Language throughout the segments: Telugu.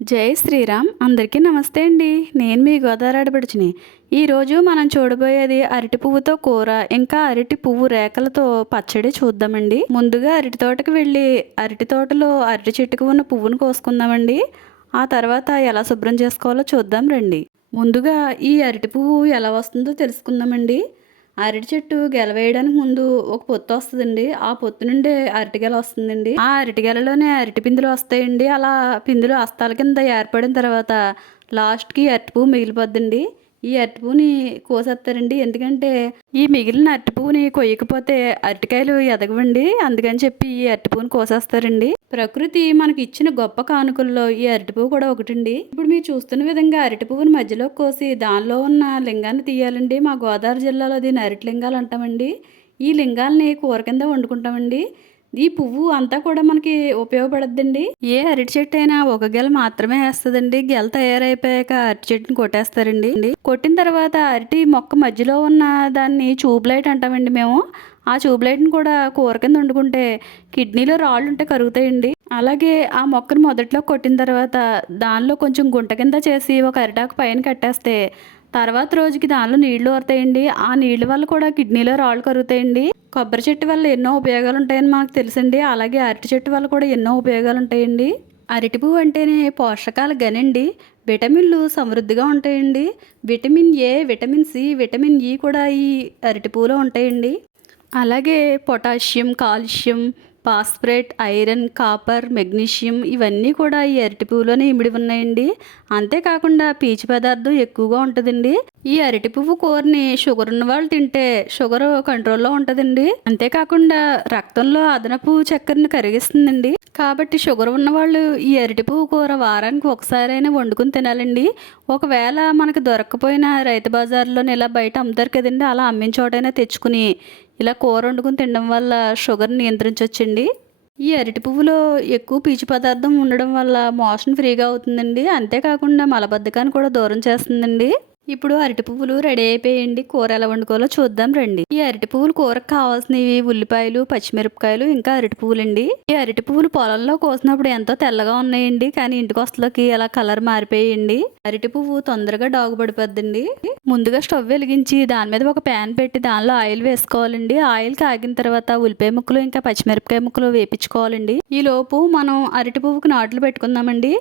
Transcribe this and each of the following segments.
జై శ్రీరామ్. అందరికీ నమస్తే అండి. నేను మీ గోదావరి ఆడపడుచుని ఈరోజు మనం చూడబోయేది అరటి పువ్వుతో కూర ఇంకా అరటి పువ్వు రేకలతో పచ్చడి చూద్దామండి. ముందుగా అరటి తోటకి వెళ్ళి అరటి తోటలో అరటి చెట్టుకు ఉన్న పువ్వును కోసుకుందామండి. ఆ తర్వాత ఎలా శుభ్రం చేసుకోవాలో చూద్దాం రండి. ముందుగా ఈ అరటి పువ్వు ఎలా వస్తుందో తెలుసుకుందామండి. అరటి చెట్టు గెలవేయడానికి ముందు ఒక పొత్తు వస్తుందండి. ఆ పొత్తు నుండి అరటిగెల వస్తుందండి. ఆ అరటిగెలలోనే అరటి పిందులు వస్తాయండి. అలా పిందులు అస్తాల కింద ఏర్పడిన తర్వాత లాస్ట్కి అరటి పువ్వు మిగిలిపోద్దండి. ఈ అరటిపువ్వుని కోసేస్తారండి. ఎందుకంటే ఈ మిగిలిన అరటిపువ్వుని కొయ్యకపోతే అరటికాయలు ఎదగవండి. అందుకని చెప్పి ఈ అరటిపువ్వుని కోసేస్తారండి. ప్రకృతి మనకి ఇచ్చిన గొప్ప కానుకల్లో ఈ అరటిపువ్వు కూడా ఒకటండి. ఇప్పుడు మీరు చూస్తున్న విధంగా అరటి పువ్వుని మధ్యలో కోసి దానిలో ఉన్న లింగాన్ని తీయాలండి. మా గోదావరి జిల్లాలో దీని అరటి లింగాలు అంటామండి. ఈ లింగాల్ని కూర కింద వండుకుంటామండి. ఈ పువ్వు అంతా కూడా మనకి ఉపయోగపడద్దండి. ఏ అరటి చెట్టు అయినా ఒక గెల మాత్రమే వేస్తుందండి. గెల తయారైపోయాక అరటి చెట్టుని కొట్టేస్తారండి. కొట్టిన తర్వాత అరటి మొక్క మధ్యలో ఉన్న దాన్ని చూపులైట్ అంటామండి మేము. ఆ చూపులైట్ని కూడా కూర కింద వండుకుంటే కిడ్నీలో రాళ్ళు ఉంటే కరుగుతాయండి. అలాగే ఆ మొక్కను మొదట్లో కొట్టిన తర్వాత దానిలో కొంచెం గుంట కింద చేసి ఒక అరిటాకు పైన కట్టేస్తే తర్వాత రోజుకి దానిలో నీళ్ళు వరతాయండి. ఆ నీళ్ళ వల్ల కూడా కిడ్నీలో రాళ్ళు కరుగుతాయండి. కొబ్బరి చెట్టు వల్ల ఎన్నో ఉపయోగాలు ఉంటాయని మాకు తెలుసండి. అలాగే అరటి చెట్టు వల్ల కూడా ఎన్నో ఉపయోగాలు ఉంటాయండి అరటి పువ్వు అంటేనే పోషకాల గనండి. విటమిన్లు సమృద్ధిగా ఉంటాయండి. Vitamin A vitamin C vitamin E కూడా ఈ అరటి పువ్వులో ఉంటాయండి. అలాగే potassium calcium phosphate iron copper magnesium ఇవన్నీ కూడా ఈ అరటి పువ్వులోనే ఇమిడి ఉన్నాయండి. అంతేకాకుండా పీచు పదార్థం ఎక్కువగా ఉంటుందండి. ఈ అరటి పువ్వు కూరని షుగర్ ఉన్న వాళ్ళు తింటే షుగర్ కంట్రోల్లో ఉంటుందండి. అంతేకాకుండా రక్తంలో అదనపు చక్కెరని కరిగిస్తుందండి. కాబట్టి షుగర్ ఉన్న వాళ్ళు ఈ అరటి పువ్వు కూర వారానికి ఒకసారైనా వండుకుని తినాలండి. ఒకవేళ మనకు దొరకకపోయినా రైతు బజార్లో ఇలా బయట అమ్ముతారు కదండి అలా అమ్మిన చోటైనా తెచ్చుకుని ఇలా కూర వండుకుని తినడం వల్ల షుగర్ నియంత్రించవచ్చండి ఈ అరటి పువ్వులో ఎక్కువ పీచు పదార్థం ఉండడం వల్ల మోషన్ ఫ్రీగా అవుతుందండి. అంతేకాకుండా మలబద్ధకాన్ని కూడా దూరం చేస్తుందండి. ఇప్పుడు అరటి పువ్వులు రెడీ అయిపోయండి. కూర ఎలా వండుకోవాలో చూద్దాం రండి. ఈ అరటి పువ్వులు కూరకు కావాల్సినవి ఉల్లిపాయలు పచ్చిమిరపకాయలు ఇంకా అరటి పువ్వులండి. ఈ అరటి పువ్వులు పొలంలో కోసినప్పుడు ఎంతో తెల్లగా ఉన్నాయండి. కానీ ఇంటికి వస్తలోకి అలా కలర్ మారిపోయండి. అరటి పువ్వు తొందరగా డాగు పడిపోద్దండి ముందుగా స్టవ్ వెలిగించి దాని మీద ఒక ప్యాన్ పెట్టి దానిలో ఆయిల్ వేసుకోవాలండి. ఆయిల్ కాగిన తర్వాత ఉల్లిపాయ ముక్కలు ఇంకా పచ్చిమిరపకాయ ముక్కలు వేపించుకోవాలండి. ఈ లోపు మనం అరటి పువ్వుకి నాట్లు పెట్టుకుందామండి.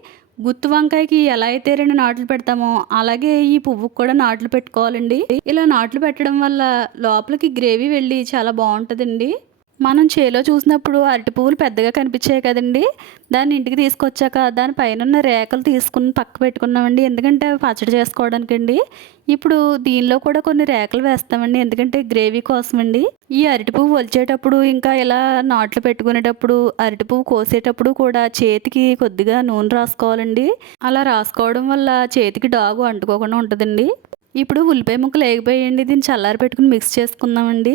గుత్తు వంకాయకి ఎలా అయితే రెండు నాట్లు పెడతామో అలాగే ఈ పువ్వుకు కూడా నాట్లు పెట్టుకోవాలండి. ఇలా నాట్లు పెట్టడం వల్ల లోపలికి గ్రేవీ వెళ్ళి చాలా బాగుంటుందండి. మనం చేలో చూసినప్పుడు అరటి పువ్వులు పెద్దగా కనిపించాయి కదండి. దాన్ని ఇంటికి తీసుకొచ్చాక దాని పైన ఉన్న రేకలు తీసుకుని పక్క పెట్టుకున్నామండి. ఎందుకంటే పచ్చడి చేసుకోవడానికి అండి ఇప్పుడు దీనిలో కూడా కొన్ని రేకలు వేస్తామండి. ఎందుకంటే గ్రేవీ కోసం అండి ఈ అరటి పువ్వు ఒలిచేటప్పుడు ఇంకా ఇలా నాట్లు పెట్టుకునేటప్పుడు అరటి పువ్వు కోసేటప్పుడు కూడా చేతికి కొద్దిగా నూనె రాసుకోవాలండి. అలా రాసుకోవడం వల్ల చేతికి డాగు అంటుకోకుండా ఉంటుందండి. ఇప్పుడు ఉల్లిపాయ ముక్కలు వేగిపోయండి దీన్ని చల్లారి పెట్టుకుని మిక్స్ చేసుకుందామండి.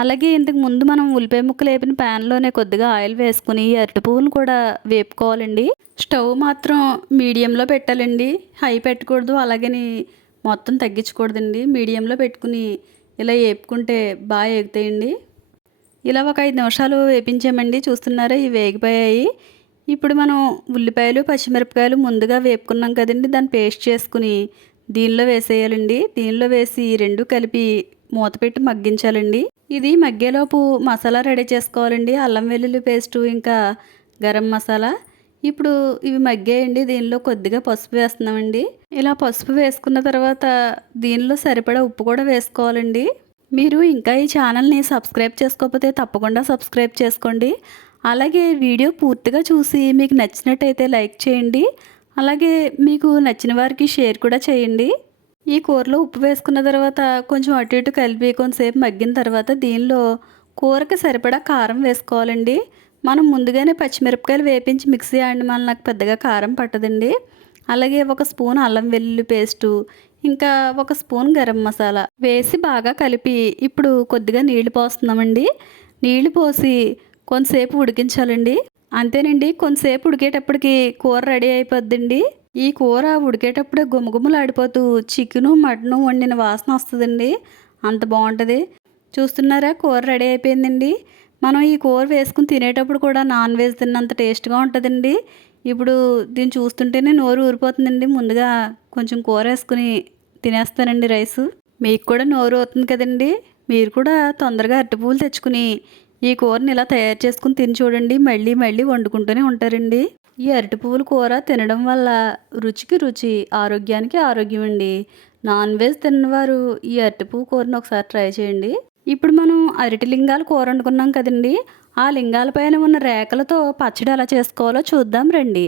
అలాగే ఇంతకు ముందు మనం ఉల్లిపాయ ముక్కలు వేపిన ప్యాన్లోనే కొద్దిగా ఆయిల్ వేసుకుని అరటి పువ్వును కూడా వేపుకోవాలండి. స్టవ్ మాత్రం మీడియంలో పెట్టాలండి. హై పెట్టకూడదు అలాగని మొత్తం తగ్గించకూడదండి. మీడియంలో పెట్టుకుని ఇలా వేపుకుంటే బాగా వేగుతాయండి ఇలా ఒక ఐదు నిమిషాలు వేపించామండి. చూస్తున్నారా ఇవి వేగిపోయాయి. ఇప్పుడు మనం ఉల్లిపాయలు పచ్చిమిరపకాయలు ముందుగా వేపుకున్నాం కదండి. దాన్ని పేస్ట్ చేసుకుని దీనిలో వేసేయాలండి. దీనిలో వేసి రెండు కలిపి మూత పెట్టి మగ్గించాలండి. ఇది మగ్గేలోపు మసాలా రెడీ చేసుకోవాలండి. అల్లం వెల్లుల్లి పేస్టు ఇంకా గరం మసాలా. ఇప్పుడు ఇవి మగ్గేయండి. దీనిలో కొద్దిగా పసుపు వేస్తున్నామండి. ఇలా పసుపు వేసుకున్న తర్వాత దీనిలో సరిపడా ఉప్పు కూడా వేసుకోవాలండి. మీరు ఇంకా ఈ ఛానల్ని సబ్స్క్రైబ్ చేసుకోకపోతే తప్పకుండా సబ్స్క్రైబ్ చేసుకోండి. అలాగే వీడియో పూర్తిగా చూసి మీకు నచ్చినట్టయితే లైక్ చేయండి. అలాగే మీకు నచ్చిన వారికి షేర్ కూడా చేయండి. ఈ కూరలో ఉప్పు వేసుకున్న తర్వాత కొంచెం అటు ఇటు కలిపి కొంతసేపు మగ్గిన తర్వాత దీనిలో కూరకి సరిపడా కారం వేసుకోవాలండి. మనం ముందుగానే పచ్చిమిరపకాయలు వేపించి మిక్సీ ఆడిన మన నాకు పెద్దగా కారం పట్టదండి. అలాగే ఒక స్పూన్ అల్లం వెల్లుల్లి పేస్టు ఇంకా ఒక స్పూన్ గరం మసాలా వేసి బాగా కలిపి ఇప్పుడు కొద్దిగా నీళ్ళు పోస్తున్నామండి. నీళ్ళు పోసి కొంతసేపు ఉడికించాలండి. అంతేనండి. కొంతసేపు ఉడికేటప్పటికి కూర రెడీ అయిపోద్దండి. ఈ కూర ఉడికేటప్పుడే గుమగుమలాడిపోతూ చికెను మటను వండిన వాసన వస్తుందండి. అంత బాగుంటుంది. చూస్తున్నారా? కూర రెడీ అయిపోయిందండి. మనం ఈ కూర వేసుకుని తినేటప్పుడు కూడా నాన్ వెజ్ తిన్నంత టేస్ట్గా ఉంటుందండి. ఇప్పుడు దీన్ని చూస్తుంటేనే నోరు ఊరిపోతుందండి. ముందుగా కొంచెం కూర వేసుకుని తినేస్తానండి రైస్. మీకు కూడా నోరు అవుతుంది కదండి. మీరు కూడా తొందరగా అరటిపూలు తెచ్చుకుని ఈ కూరని ఇలా తయారు చేసుకుని తిని చూడండి. మళ్ళీ మళ్ళీ వండుకుంటూనే ఉంటారండి. ఈ అరటి పువ్వుల కూర తినడం వల్ల రుచికి రుచి ఆరోగ్యానికి ఆరోగ్యం అండి. నాన్ వెజ్ తిన్నవారు ఈ అరటి పువ్వు కూరని ఒకసారి ట్రై చేయండి. ఇప్పుడు మనం అరటి లింగాలు కూర వండుకున్నాం కదండి. ఆ లింగాలపైన ఉన్న రేఖలతో పచ్చడి ఎలా చేసుకోవాలో చూద్దాం రండి.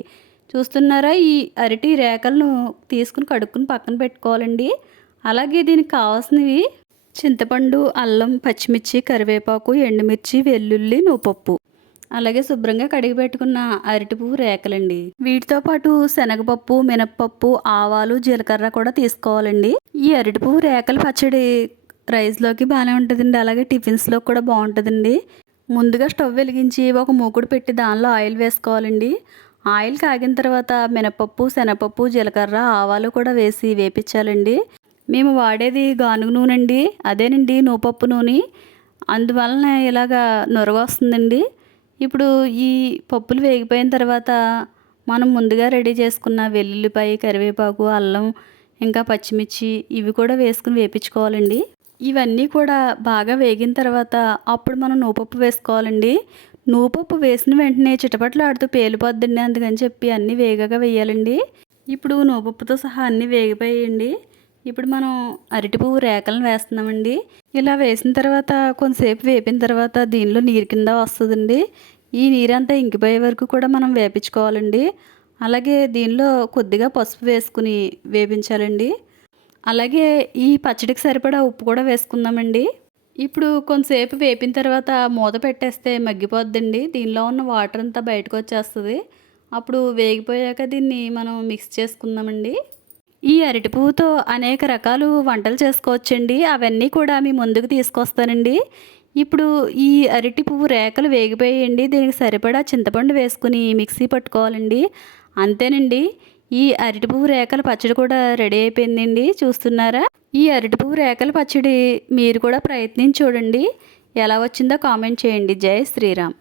చూస్తున్నారా? ఈ అరటి రేఖలను తీసుకుని కడుక్కుని పక్కన పెట్టుకోవాలండి. అలాగే దీనికి కావాల్సినవి చింతపండు అల్లం పచ్చిమిర్చి కరివేపాకు ఎండుమిర్చి వెల్లుల్లి నువ్వుపప్పు. అలాగే శుభ్రంగా కడిగి పెట్టుకున్న అరటి పువ్వు రేకలండి. వీటితో పాటు శనగపప్పు మినప్పప్పు ఆవాలు జీలకర్ర కూడా తీసుకోవాలండి. ఈ అరటి పువ్వు రేకల పచ్చడి రైస్లోకి బాగానే ఉంటుందండి. అలాగే టిఫిన్స్లో కూడా బాగుంటుందండి. ముందుగా స్టవ్ వెలిగించి ఒక మూకుడు పెట్టి దానిలో ఆయిల్ వేసుకోవాలండి. ఆయిల్ కాగిన తర్వాత మినపప్పు శనగపప్పు జీలకర్ర ఆవాలు కూడా వేసి వేపించాలండి. మేము వాడేది గానుగ నూనె అండి అదేనండి నూపప్పు నూనె. అందువలన ఇలాగా నొరగ వస్తుందండి ఇప్పుడు ఈ పప్పులు వేగిపోయిన తర్వాత మనం ముందుగా రెడీ చేసుకున్న వెల్లుల్లిపాయ కరివేపాకు అల్లం ఇంకా పచ్చిమిర్చి ఇవి కూడా వేసుకుని వేపించుకోవాలండి. ఇవన్నీ కూడా బాగా వేగిన తర్వాత అప్పుడు మనం నూపప్పు వేసుకోవాలండి. నూపప్పు వేసిన వెంటనే చిటపట్లాడుతూ పేలిపోద్దండి అందుకని చెప్పి అన్నీ వేగగా వేయాలండి. ఇప్పుడు నూపప్పుతో సహా అన్నీ వేగిపోయాయండి. ఇప్పుడు మనం అరటి పువ్వు రేకలను వేస్తున్నామండి. ఇలా వేసిన తర్వాత కొంతసేపు వేపిన తర్వాత దీనిలో నీరు కింద వస్తుందండి. ఈ నీరంతా ఇంకిపోయే వరకు కూడా మనం వేపించుకోవాలండి. అలాగే దీనిలో కొద్దిగా పసుపు వేసుకుని వేపించాలండి. అలాగే ఈ పచ్చడికి సరిపడా ఉప్పు కూడా వేసుకుందామండి. ఇప్పుడు కొంతసేపు వేపిన తర్వాత మూత పెట్టేస్తే మగ్గిపోద్దండి. దీనిలో ఉన్న వాటర్ అంతా బయటకు వచ్చేస్తుంది. అప్పుడు వేగిపోయాక దీన్ని మనం మిక్స్ చేసుకుందామండి. ఈ అరటి పువ్వుతో అనేక రకాలు వంటలు చేసుకోవచ్చండి. అవన్నీ కూడా మీ ముందుకు తీసుకొస్తానండి. ఇప్పుడు ఈ అరటి పువ్వు రేకలు వేగిపోయండి దీనికి సరిపడా చింతపండు వేసుకుని మిక్సీ పట్టుకోవాలండి. అంతేనండి. ఈ అరటి పువ్వు రేకల పచ్చడి కూడా రెడీ అయిపోయిందండి. చూస్తున్నారా? ఈ అరటి పువ్వు రేకల పచ్చడి మీరు కూడా ప్రయత్నించి చూడండి. ఎలా వచ్చిందో కామెంట్ చేయండి. జై శ్రీరామ్.